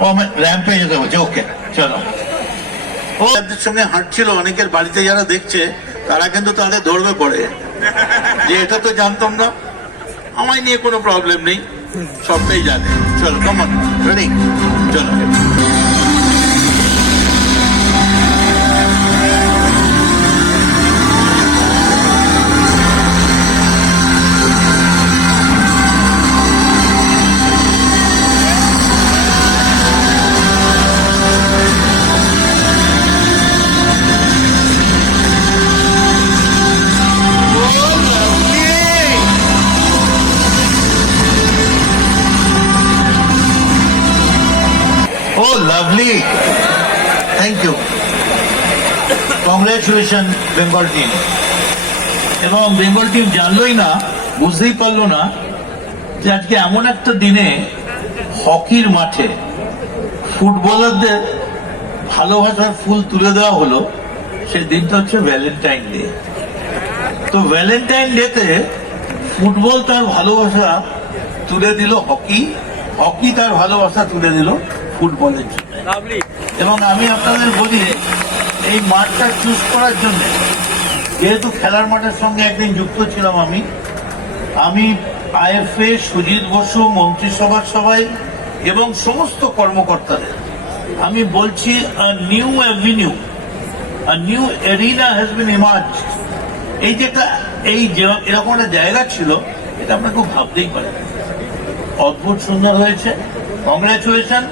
ও আমি র্যাম্পে যেতে বলছে, ওকে চলো। ও তাদের সঙ্গে হাঁটছিল, অনেকের বাড়িতে যারা দেখছে তারা কিন্তু তাদের ধরবে পড়ে যে এটা তো জানতাম না। আমায় নিয়ে কোনো প্রবলেম নেই, সবটাই জানে। চলো কমন, রেডি, চলো। Oh, lovely. Thank you. Congratulations, Bengal team. এবং বেঙ্গল টিম জানলোই না, বুঝতেই পারলো না যে আজকে এমন একটা দিনে হকির মাঠে ফুটবলারদের ভালোবাসার ফুল তুলে দেওয়া হলো। সেই দিনটা হচ্ছে ভ্যালেন্টাইন ডে। তো ভ্যালেন্টাইন ডেতে ফুটবল তার ভালোবাসা তুলে দিল হকি, হকি তার ভালোবাসা তুলে দিল ফুটবলের জন্য। এবং আমি আপনাদের বলি, এই মাঠটা চুজ করার জন্য, যেহেতু খেলার মাঠের সঙ্গে একদিন যুক্ত ছিলাম আমি আইএফএ, সুজিত বসু, মন্ত্রিসভার সবাই এবং সমস্ত কর্মকর্তাদের আমি বলছি, new avenue, new arena has been emerge. এই যেটা এরকম একটা জায়গা ছিল, এটা আপনাকে ভাবতেই পারেন। অদ্ভুত সুন্দর হয়েছে। কংগ্রাচুলেশন।